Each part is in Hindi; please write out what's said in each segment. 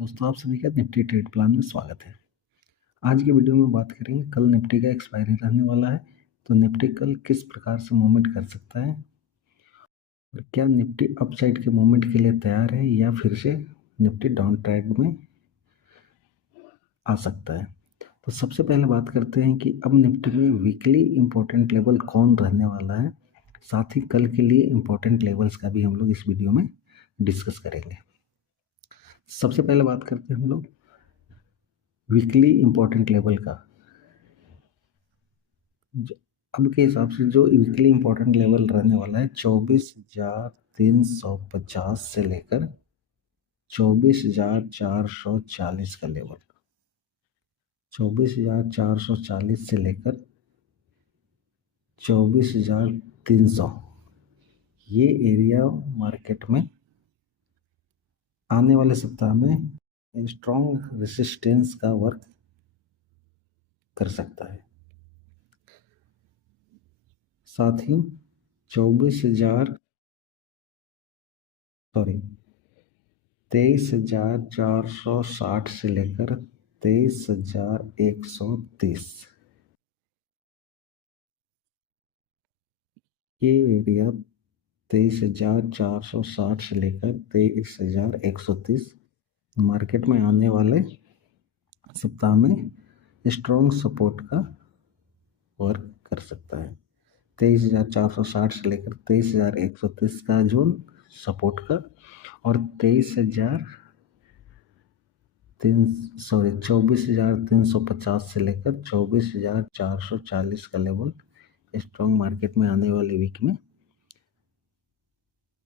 दोस्तों, आप सभी का निफ्टी ट्रेड प्लान में स्वागत है। आज की वीडियो में बात करेंगे कल निफ्टी का एक्सपायरी रहने वाला है, तो निफ्टी कल किस प्रकार से मूवमेंट कर सकता है और क्या निफ्टी अपसाइड के मूवमेंट के लिए तैयार है या फिर से निफ्टी डाउन ट्रेड में आ सकता है। तो सबसे पहले बात करते हैं कि अब निफ्टी में वीकली इंपॉर्टेंट लेवल कौन रहने वाला है, साथ ही कल के लिए इंपॉर्टेंट लेवल्स का भी हम लोग इस वीडियो में डिस्कस करेंगे। सबसे पहले बात करते हैं हम लोग वीकली इंपॉर्टेंट लेवल का। अब के हिसाब से जो वीकली इंपॉर्टेंट लेवल रहने वाला है 24,350 से लेकर 24,440 का लेवल। 24,440 से लेकर 24,300 ये एरिया मार्केट में आने वाले सप्ताह में स्ट्रॉन्ग रेसिस्टेंस का वर्क कर सकता है। साथ ही 23,460 से लेकर 23,130 ये एरिया 23,460 से लेकर 23,130 मार्केट में आने वाले सप्ताह में स्ट्रॉन्ग सपोर्ट का वर्क कर सकता है। 23,460 से लेकर 23,130 का जोन सपोर्ट का और 24,350 से लेकर 24,440 का लेवल स्ट्रॉन्ग मार्केट में आने वाले वीक में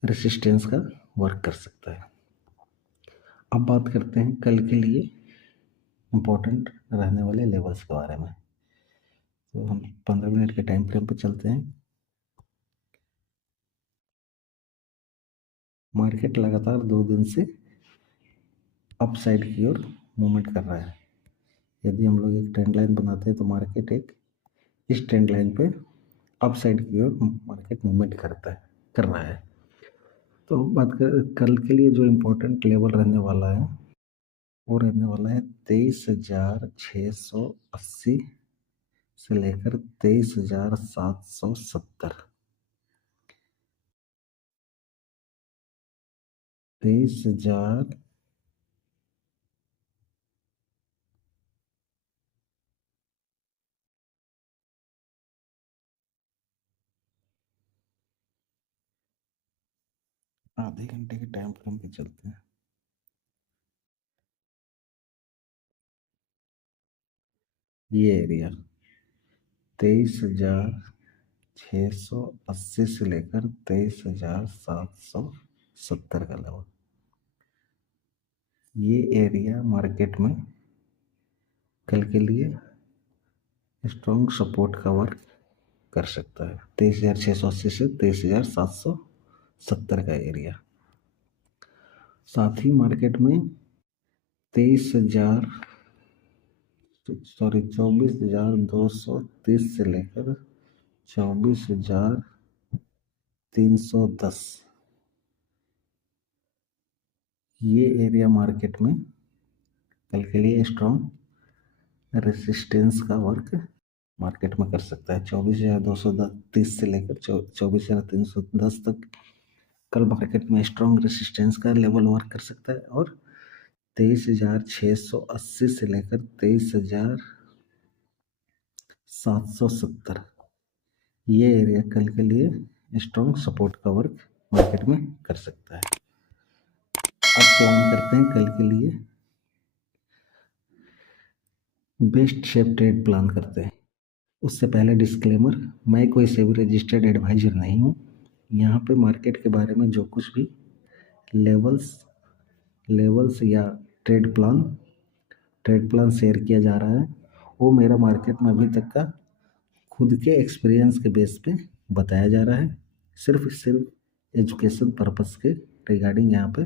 रेसिस्टेंस का वर्क कर सकता है। अब बात करते हैं कल के लिए इम्पोर्टेंट रहने वाले लेवल्स के बारे में। तो हम 15 मिनट के टाइम फ्रेम पर चलते हैं। मार्केट लगातार 2 दिन से अप साइड की ओर मूवमेंट कर रहा है। यदि हम लोग एक ट्रेंड लाइन बनाते हैं तो मार्केट एक इस ट्रेंड लाइन पे अप साइड की ओर मार्केट मूवमेंट कर रहा है। तो बात कर कल के लिए जो इम्पोर्टेंट लेवल रहने वाला है वो रहने वाला है 23,680 से लेकर 23,770। 23,000 आधे घंटे के टाइम फ्रेम पे चलते हैं। ये एरिया 23,680 से लेकर 23,770 का लेवल, ये एरिया मार्केट में कल के लिए स्ट्रॉन्ग सपोर्ट का वर्क कर सकता है। 23,680 से 23,770 का एरिया। साथ ही मार्केट में 24,230 से लेकर 24,310 ये एरिया मार्केट में कल के लिए स्ट्रॉन्ग रेसिस्टेंस का वर्क मार्केट में कर सकता है। 24,230 से लेकर 24,310 तक कल मार्केट में स्ट्रॉन्ग रेसिस्टेंस का लेवल वर्क कर सकता है और 23,680 से लेकर 23,770 ये एरिया कल के लिए स्ट्रॉन्ग सपोर्ट का वर्क मार्केट में कर सकता है। अब प्लान करते हैं कल के लिए बेस्ट शेप ट्रेड प्लान करते हैं। उससे पहले डिस्क्लेमर, मैं कोई सेबी रजिस्टर्ड एडवाइजर नहीं हूँ। यहाँ पे मार्केट के बारे में जो कुछ भी लेवल्स या ट्रेड प्लान शेयर किया जा रहा है वो मेरा मार्केट में अभी तक का खुद के एक्सपीरियंस के बेस पे बताया जा रहा है। सिर्फ एजुकेशन पर्पस के रिगार्डिंग यहाँ पे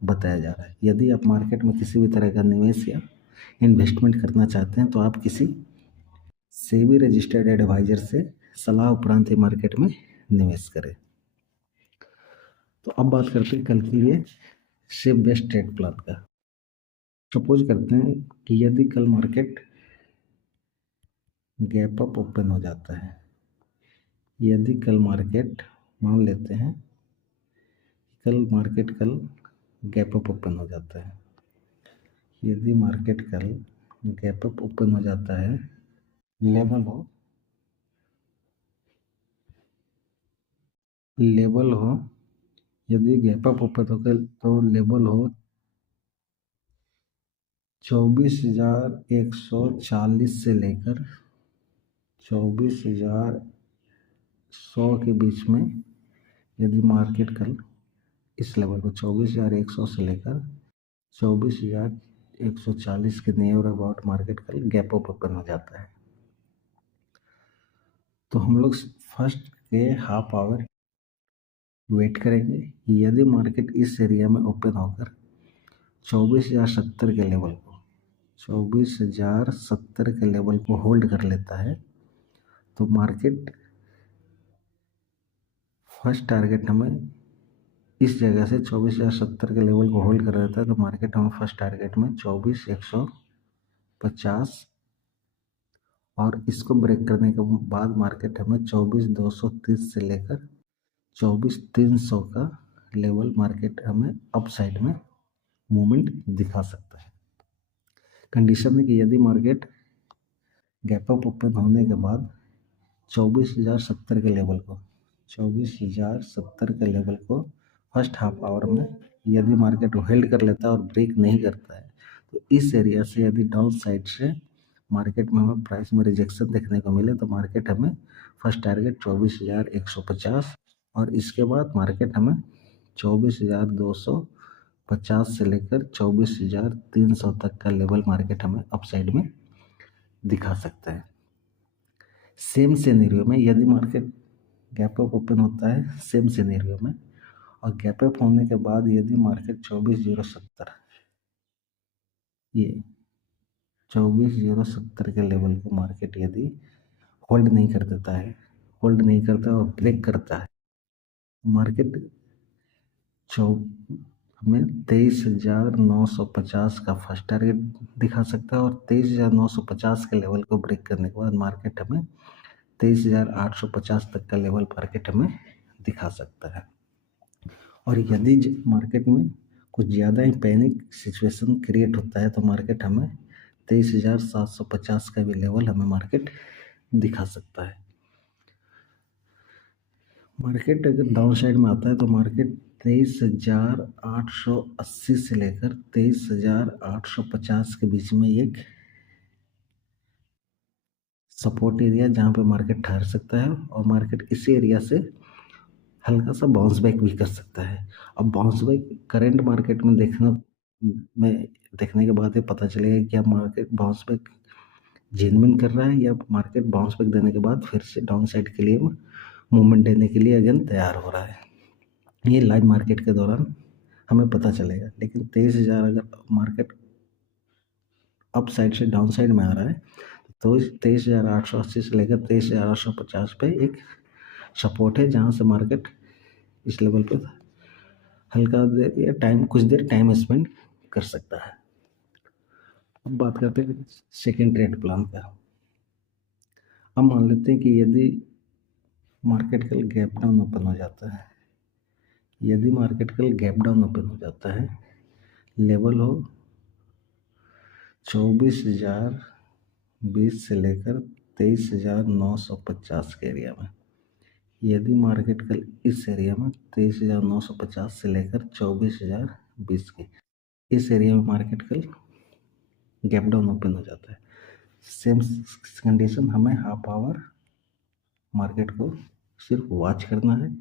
बताया जा रहा है। यदि आप मार्केट में किसी भी तरह का निवेश या इन्वेस्टमेंट करना चाहते हैं तो आप किसी सेबी रजिस्टर्ड एडवाइजर से सलाह उपरांत ही मार्केट में निवेश करें। तो अब बात करते हैं कल के लिए शेप बेस्ट ट्रेड प्लान का। सपोज करते हैं कि यदि कल मार्केट गैप अप ओपन हो जाता है, यदि कल मार्केट मान लेते हैं कल गैप अप ओपन हो जाता है, यदि मार्केट कल गैप अप ओपन हो जाता है, लेवल हो यदि गैप अप ओपन हो तो लेवल हो 24,140 से लेकर 24,100 के बीच में, यदि मार्केट कल इस लेवल को 24,100 से लेकर 24,140 के नियर अबाउट मार्केट कल गैप अप ओपन हो जाता है, तो हम लोग फर्स्ट के हाफ आवर वेट करेंगे। यदि मार्केट इस एरिया में ओपन होकर 24,070 के लेवल को 24,070 के लेवल को होल्ड कर लेता है, तो मार्केट फर्स्ट टारगेट हमें इस जगह से 24,070 के लेवल को होल्ड कर लेता है, तो मार्केट हमें फर्स्ट टारगेट में 24,150 और इसको ब्रेक करने के बाद मार्केट हमें 24,230 से लेकर 24,300 का लेवल मार्केट हमें अप साइड में मूवमेंट दिखा सकता है। कंडीशन है कि यदि मार्केट गैप अप ओपन होने के बाद 24,070 के लेवल को 24,070 के लेवल को फर्स्ट हाफ आवर में यदि मार्केट होल्ड कर लेता है और ब्रेक नहीं करता है, तो इस एरिया से यदि डाउन साइड से मार्केट में हमें प्राइस में रिजेक्शन देखने को मिले, तो मार्केट हमें फर्स्ट टारगेट 24,150 और इसके बाद मार्केट हमें 24,250 से लेकर 24,300 तक का लेवल मार्केट हमें अप साइड में दिखा सकता है। सेम सिनेरियो में यदि मार्केट गैप अप ओपन होता है सेम सिनेरियो में, और गैप अप होने के बाद यदि मार्केट 24,070 ये 24,070 के लेवल को मार्केट यदि होल्ड नहीं कर देता है, होल्ड नहीं करता और ब्रेक करता है, मार्केट हमें 23,950 का फर्स्ट टारगेट दिखा सकता है और 23,950 के लेवल को ब्रेक करने के बाद मार्केट हमें 23,850 तक का लेवल मार्केट हमें दिखा सकता है। और यदि मार्केट में कुछ ज़्यादा ही पैनिक सिचुएशन क्रिएट होता है, तो मार्केट हमें 23,750 का भी लेवल हमें मार्केट दिखा सकता है। मार्केट अगर डाउन साइड में आता है तो मार्केट 23,880 से लेकर 23,850 के बीच में एक सपोर्ट एरिया जहाँ पे मार्केट ठहर सकता है, और मार्केट इसी एरिया से हल्का सा बाउंस बैक भी कर सकता है। अब बाउंस बैक करंट मार्केट में देखने के बाद ये पता चलेगा कि क्या मार्केट बाउंस बैक जेन्युइन कर रहा है या मार्केट बाउंस बैक देने के बाद फिर से डाउन साइड के लिए मूवमेंट देने के लिए अगेन तैयार हो रहा है। ये लाइव मार्केट के दौरान हमें पता चलेगा। लेकिन 23,000 अगर मार्केट अप साइड से डाउन साइड में आ रहा है तो 23,880 से लेकर 23,850 पे एक सपोर्ट है, जहाँ से मार्केट इस लेवल पे हल्का देर या कुछ देर टाइम स्पेंड कर सकता है। अब बात करते हैं सेकेंड ट्रेड प्लान का। अब मान लेते हैं कि यदि मार्केट कल गैप डाउन ओपन हो जाता है, यदि मार्केट कल गैप डाउन ओपन हो जाता है, लेवल हो 24,020 से लेकर 23,950 के एरिया में, यदि मार्केट कल इस एरिया में 23,950 से लेकर 24,020 के इस एरिया में मार्केट कल गैप डाउन ओपन हो जाता है, सेम कंडीशन हमें हाफ आवर मार्केट को सिर्फ वॉच करना है।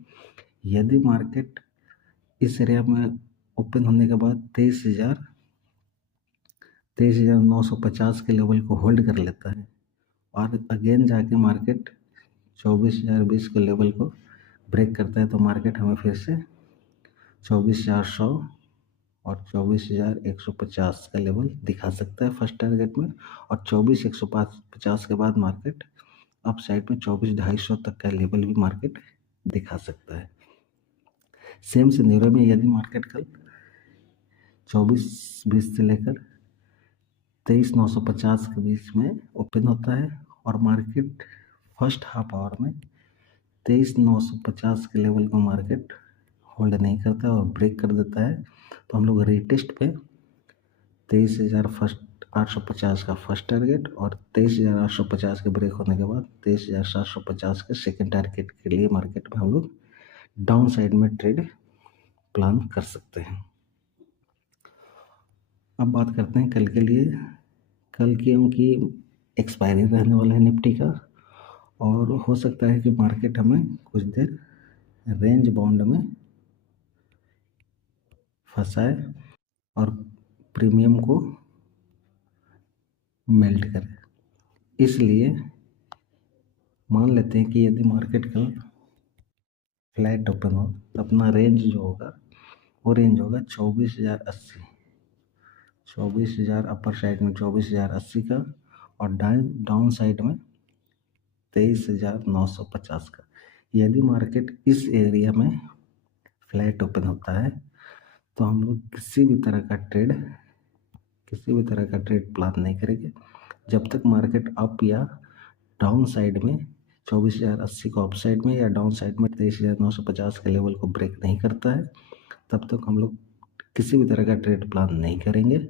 यदि मार्केट इस एरिया में ओपन होने के बाद 23,950 के लेवल को होल्ड कर लेता है और अगेन जाके मार्केट 24,020 के लेवल को ब्रेक करता है, तो मार्केट हमें फिर से 24,400 और 24,150 का लेवल दिखा सकता है फर्स्ट टारगेट में, और 24,150 के बाद मार्केट अप साइड में 24,250 तक का लेवल भी मार्केट दिखा सकता है। सेम सिनेरियो में यदि मार्केट कल 24,20 से लेकर 23,950 के बीच में ओपन होता है और मार्केट फर्स्ट हाफ आवर में 23,950 के लेवल को मार्केट होल्ड नहीं करता और ब्रेक कर देता है। तो हम लोग रीटेस्ट पे 23,850 का फर्स्ट टारगेट और 23,850 के ब्रेक होने के बाद 23,750 के सेकेंड टारगेट के लिए मार्केट में हम लोग डाउन साइड में ट्रेड प्लान कर सकते हैं। अब बात करते हैं कल के लिए। कल क्योंकि एक्सपायरी रहने वाला है निफ्टी का और हो सकता है कि मार्केट हमें कुछ देर रेंज बाउंड में फंसाए और प्रीमियम को मेल्ट करे। इसलिए मान लेते हैं कि यदि मार्केट कल फ्लैट ओपन हो तो अपना रेंज जो होगा वो रेंज होगा 24,080, 24,000 अपर साइड में 24,080 का और डाउन साइड में 23,950 का। यदि मार्केट इस एरिया में फ्लैट ओपन होता है तो हम लोग किसी भी तरह का ट्रेड प्लान नहीं करेंगे जब तक मार्केट अप या डाउन साइड में 24,080 को अप साइड में या डाउन साइड में 23,950 के लेवल को ब्रेक नहीं करता है। तब तक हम लोग किसी भी तरह का ट्रेड प्लान नहीं करेंगे।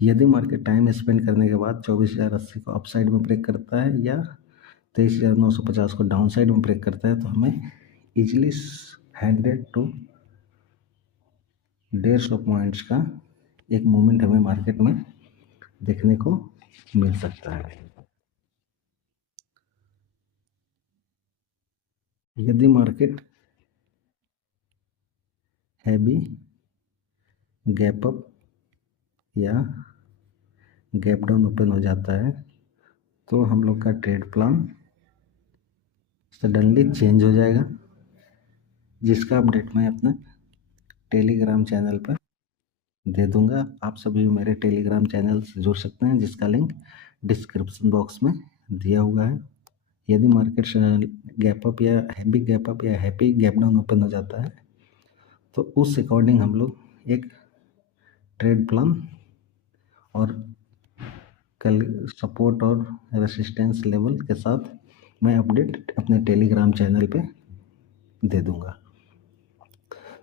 यदि मार्केट टाइम स्पेंड करने के बाद 24,080 को अप साइड में ब्रेक करता है या 23,950 को डाउन साइड में ब्रेक करता है तो हमें इजीली 100 to 150 पॉइंट्स का एक मूवमेंट हमें मार्केट में देखने को मिल सकता है। यदि मार्केट हैवी गैप अप या गैप डाउन ओपन हो जाता है तो हम लोग का ट्रेड प्लान सडनली चेंज हो जाएगा, जिसका अपडेट मैं अपने टेलीग्राम चैनल पर दे दूंगा। आप सभी मेरे टेलीग्राम चैनल से जुड़ सकते हैं, जिसका लिंक डिस्क्रिप्शन बॉक्स में दिया हुआ है। यदि मार्केट गैप अप या हैप्पी गैप डाउन ओपन हो जाता है तो उस अकॉर्डिंग हम लोग एक ट्रेड प्लान और कल सपोर्ट और रेसिस्टेंस लेवल के साथ मैं अपडेट अपने टेलीग्राम चैनल पे दे दूंगा।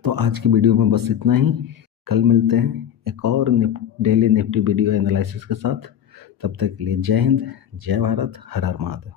तो आज की वीडियो में बस इतना ही। कल मिलते हैं एक और डेली निफ्टी वीडियो एनालिसिस के साथ। तब तक के लिए जय हिंद, जय भारत, हर हर महादेव।